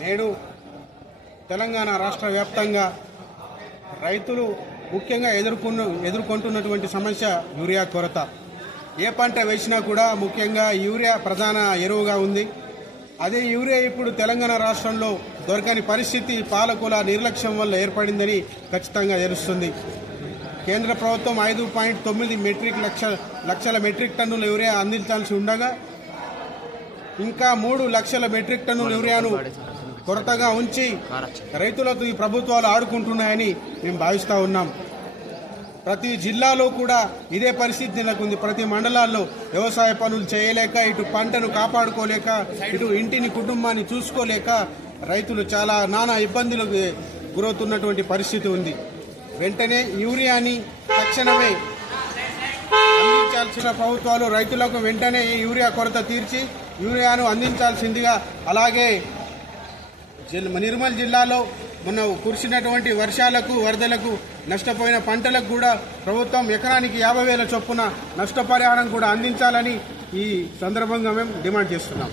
నేడు తెలంగాణ రాష్ట్ర వ్యాప్తంగా రైతులు ముఖ్యంగా ఎదుర్కొన్న ఎదుర్కొంటున్నటువంటి సమస్య యూరియా కొరత. ఏ పంట వేసినా కూడా ముఖ్యంగా యూరియా ప్రధాన ఎరువుగా ఉంది. అదే యూరియా ఇప్పుడు తెలంగాణ రాష్ట్రంలో దొరకని పరిస్థితి పాలకుల నిర్లక్ష్యం వల్ల ఏర్పడిందని ఖచ్చితంగా తెలుస్తుంది. కేంద్ర ప్రభుత్వం ఐదు పాయింట్ తొమ్మిది మెట్రిక్ లక్ష లక్షల మెట్రిక్ టన్నుల యూరియా అందించాల్సి ఉండగా ఇంకా మూడు లక్షల మెట్రిక్ టన్నుల యూరియాను కొరతగా ఉంచి రైతులతో ఈ ప్రభుత్వాలు ఆడుకుంటున్నాయని మేము భావిస్తూ ఉన్నాం. ప్రతి జిల్లాలో కూడా ఇదే పరిస్థితి నెలకొంది. ప్రతి మండలాల్లో వ్యవసాయ పనులు చేయలేక ఇటు పంటను కాపాడుకోలేక ఇటు ఇంటిని కుటుంబాన్ని చూసుకోలేక రైతులు చాలా నానా ఇబ్బందులకు గురవుతున్నటువంటి పరిస్థితి ఉంది. వెంటనే యూరియాని తక్షణమే అందించాల్సిన ప్రభుత్వాలు రైతులకు వెంటనే ఈ యూరియా కొరత తీర్చి యూరియాను అందించాల్సిందిగా అలాగే నిర్మల్ జిల్లాలో మొన్న కురిసినటువంటి వర్షాలకు వరదలకు నష్టపోయిన పంటలకు కూడా ప్రభుత్వం ఎకరానికి యాభై వేల చొప్పున నష్టపరిహారం కూడా అందించాలని ఈ సందర్భంగా మేము డిమాండ్ చేస్తున్నాం.